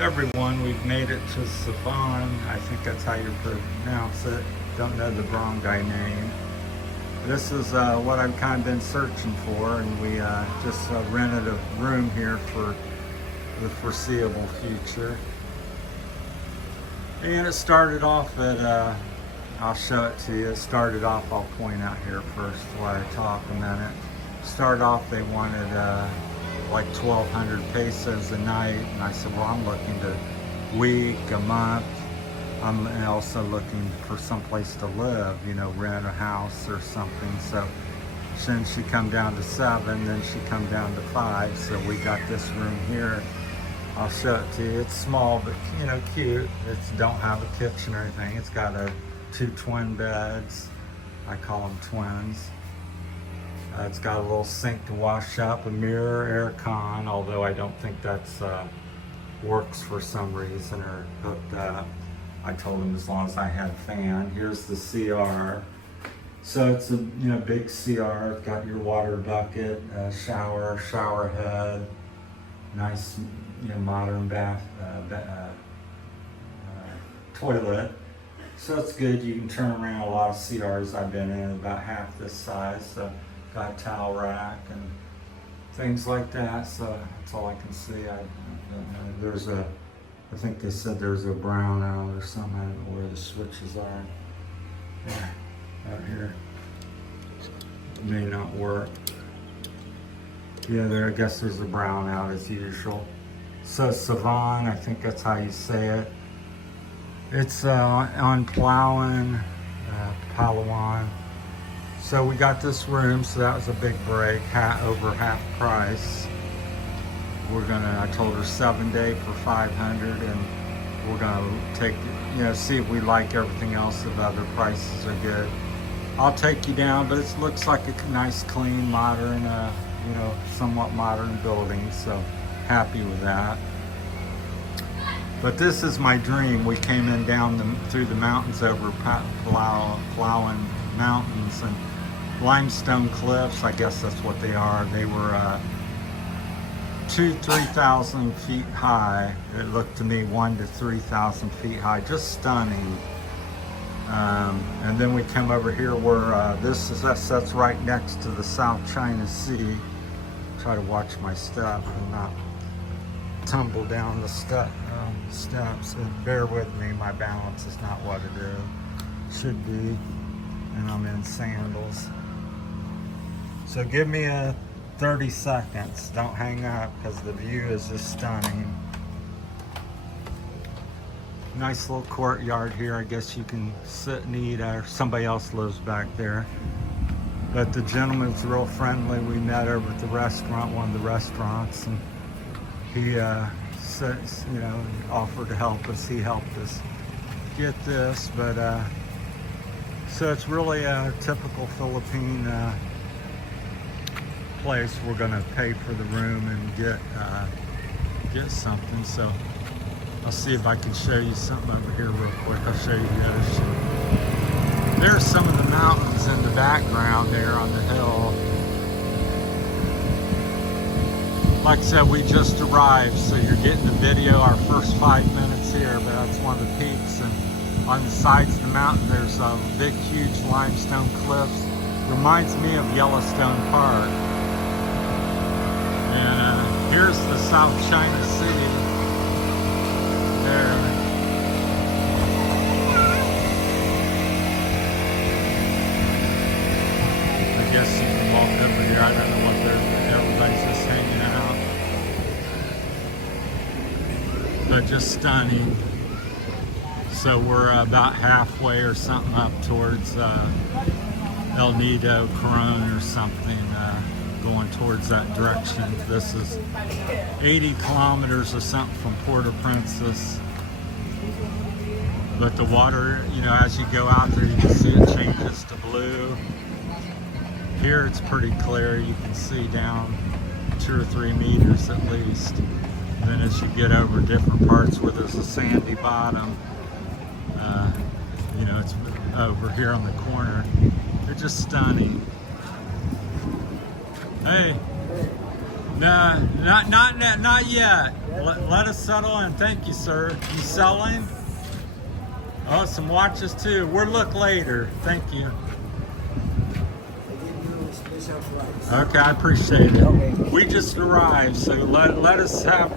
Everyone, we've made it to Sabang. I think that's how you pronounce it. Don't know the barangay name. This is what I've kind of been searching for, and we just rented a room here for the foreseeable future. And it started off at, I'll show it to you. It started off, I'll point out here first while I talk a minute. Started off, they wanted like 1,200 pesos a night, and I said, well, I'm looking to week, a month. I'm also looking for someplace to live, you know, rent a house or something. So then she come down to 7, then she come down to 5. So we got this room here. I'll show it to you. It's small, but you know, cute. It's don't have a kitchen or anything. It's got 2 twin beds. I call them twins. It's got a little sink to wash up, a mirror, air con, although I don't think that's works for some reason or hooked up. I told him as long as I had a fan. Here's the CR. So it's a big CR. It's got your water bucket, shower head, nice modern bath toilet. So it's good. You can turn around. A lot of CRs I've been in about half this size. So got a towel rack and things like that. So that's all I can see. There's I think they said there's a brownout or something. I don't know where the switches are. Yeah, out here. It may not work. Yeah, I guess there's a brownout as usual. So Sabang, I think that's how you say it. It's on Palawan, Palawan. So we got this room, so that was a big break, over half price. I told her 7-day for 500, and we're gonna take, see if we like everything else, if other prices are good. I'll take you down, but it looks like a nice, clean, modern, somewhat modern building, so happy with that. But this is my dream. We came in through the mountains over Palawan Mountains and limestone cliffs. I guess that's what they are. They were 2,000-3,000 feet high. It looked to me 1,000 to 3,000 feet high. Just stunning. And then we come over here where that's right next to the South China Sea. Try to watch my step and not tumble down the steps. And bear with me, my balance is not what it should be, and I'm in sandals. So give me 30 seconds. Don't hang up because the view is just stunning. Nice little courtyard here. I guess you can sit and eat, or somebody else lives back there. But the gentleman's real friendly. We met over at the restaurant, one of the restaurants, and he said, offered to help us. He helped us get this, but so it's really a typical Philippine place. We're gonna pay for the room and get something. So I'll see if I can show you something over here real quick. I'll show you the ocean. There's some of the mountains in the background there on the hill. Like I said, we just arrived, so you're getting the video our first 5 minutes here, but that's one of the peaks. And on the sides of the mountain, there's big, huge limestone cliffs. Reminds me of Yellowstone Park. And here's the South China Sea. There. I guess you can walk over here. I don't know what everybody's just hanging out. But just stunning. So we're about halfway or something up towards El Nido, Coron or something, going towards that direction. This is 80 kilometers or something from Puerto, Princesa. But the water, as you go out there, you can see it changes to blue. Here it's pretty clear. You can see down 2 or 3 meters at least. And then as you get over different parts where there's a sandy bottom, it's over here on the corner. They're just stunning. Hey, No, not yet. Let us settle in. Thank you, sir. You selling? Oh, some watches too. We'll look later. Thank you. Okay, I appreciate it. Okay. We just arrived, so let us have,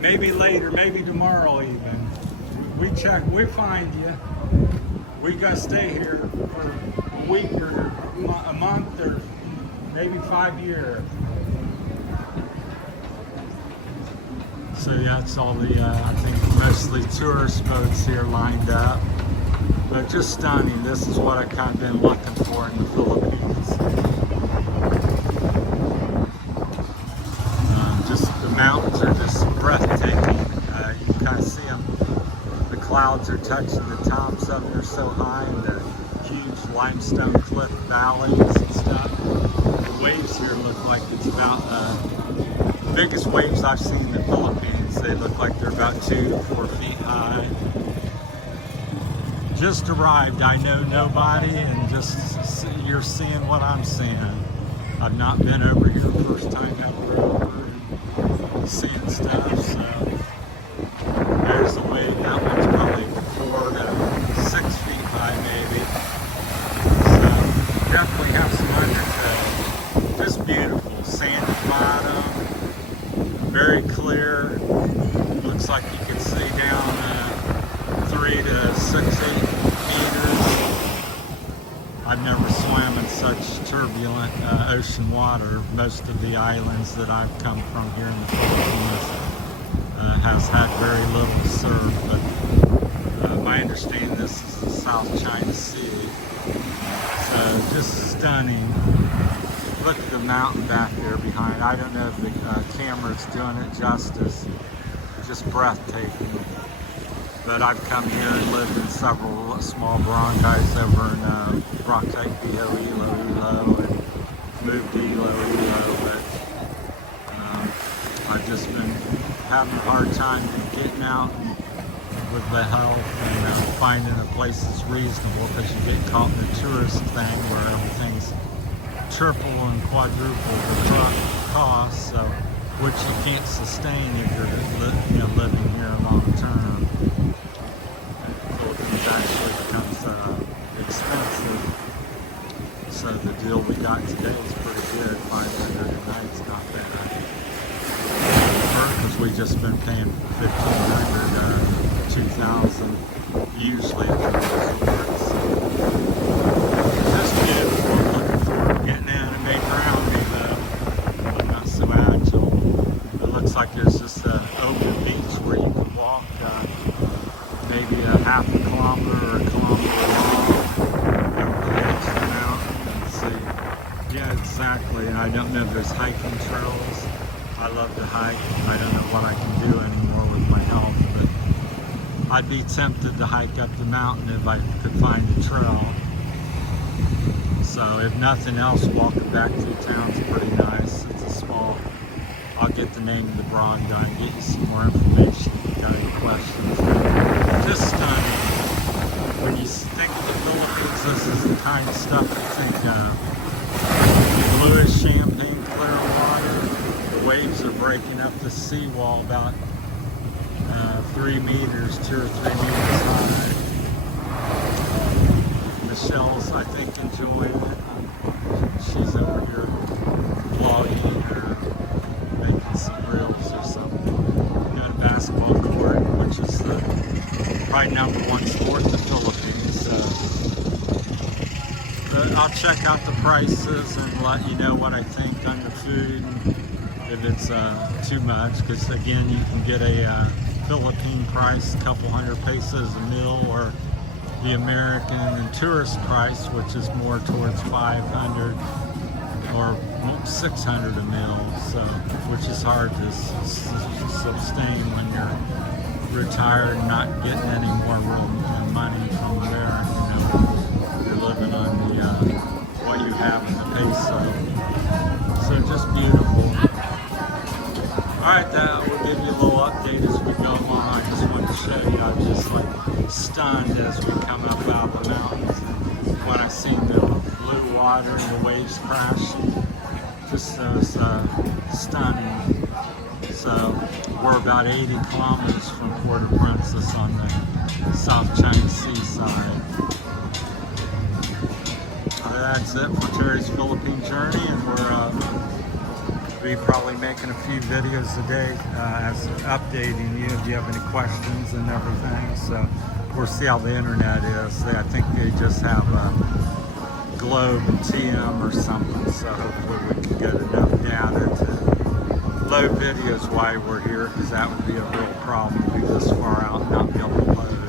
maybe later, maybe tomorrow even. We check, we find you. We gotta stay here for a week or a month or maybe 5 years. So yeah, it's all the, I think mostly tourist boats here lined up. But just stunning. This is what I've kind of been looking for in the Philippines. Just the mountains are just breathtaking. You can kind of see them. The clouds are touching the tops of them. They're so high, and the huge limestone cliff valleys and stuff. The waves here look like it's about the biggest waves I've seen in the Philippines. They look like they're about 2 to 4 feet high. Just arrived, I know nobody, and just you're seeing what I'm seeing. I've not been over here, first time ever over and seeing stuff, so there's the wave. That one's probably 4 to 6 feet high maybe. So definitely have some undertow. Just beautiful, sandy bottom, very clear. Looks like you can see down 3 to 6, 8 meters. I've never swam in such turbulent ocean water. Most of the islands that I've come from here in the Philippines has had very little surf, but my understanding this is the South China Sea. So just stunning. Look at the mountain back there behind. I don't know if the camera's doing it justice. Just breathtaking. But I've come here and lived in several small barangays over in Rocktype, Iloilo, and moved to Iloilo, but I've just been having a hard time getting out with the health and finding a place that's reasonable, because you get caught in the tourist thing where everything's triple and quadruple the cost, so which you can't sustain if you're living here long term. It actually becomes expensive. So the deal we got today is pretty good. 500 a night's not bad. Because we just been paying 1,500, 2,000 usually at the resorts. Just beautiful. Looking forward to getting in and make around me though. I'm not so agile. It looks like there's just an open beach where you can walk maybe a half a kilometer or a kilometer long over the edge of the mountain and see. Yeah, exactly. And I don't know if there's hiking trails. I love to hike. I don't know what I can do anymore with my health, but I'd be tempted to hike up the mountain if I could find a trail. So if nothing else, walking back through town's pretty nice. It's a small, I'll get the name of the barangay and get you some more information if you got any questions. Just stunning. When you think of the Philippines, this is the kind of stuff you think bluish champagne clear water. The waves are breaking up the seawall about 3 meters, 2 or 3 meters high. Michelle's, I think, enjoying it. She's over here vlogging or making some reels or something. Doing a basketball court, which is probably #1 sport in the Philippines. But I'll check out the prices and let you know what I think on the food, if it's too much, because again, you can get a Philippine price, a couple hundred pesos a meal, or the American and tourist price, which is more towards 500 or 600 a meal, so which is hard to sustain when you're retired and not getting any more real money from there. You're living on the what you have in the peso. So just beautiful. Alright, that will give you a little update as we go along. I just wanted to show you, I was just like stunned as we come up out of the mountains. And when I seen the blue water and the waves crashing, just just stunning. So we're about 80 kilometers from Puerto Princesa on the South China Sea side. That's it for Terry's Philippine journey, and we're be probably making a few videos a day as updating you if you have any questions and everything. So we'll see how the internet is. I think they just have a Globe and TM or something, so hopefully we can get enough data to load videos while we're here, because that would be a real problem to be this far out and not be able to load.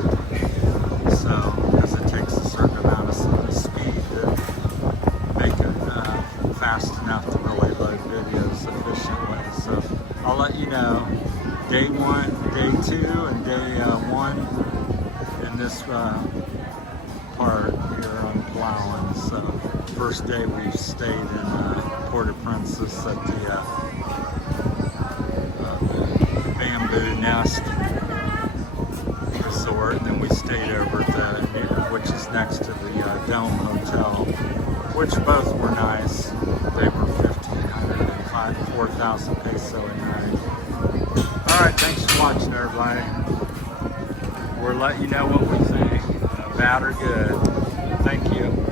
So, because it takes a certain amount of speed to make it fast enough to really load videos efficiently. So I'll let you know day 1, day 2, and day 1 in this part here on Palawan. So first day we stayed in Puerto Princesa at the Bamboo Nest Resort, and then we stayed over at the, which is next to the Dome Hotel, which both were nice. They were 1,500 and 4,000 peso a night. Alright, thanks for watching, everybody. We'll let you know what we think, bad or good. Thank you.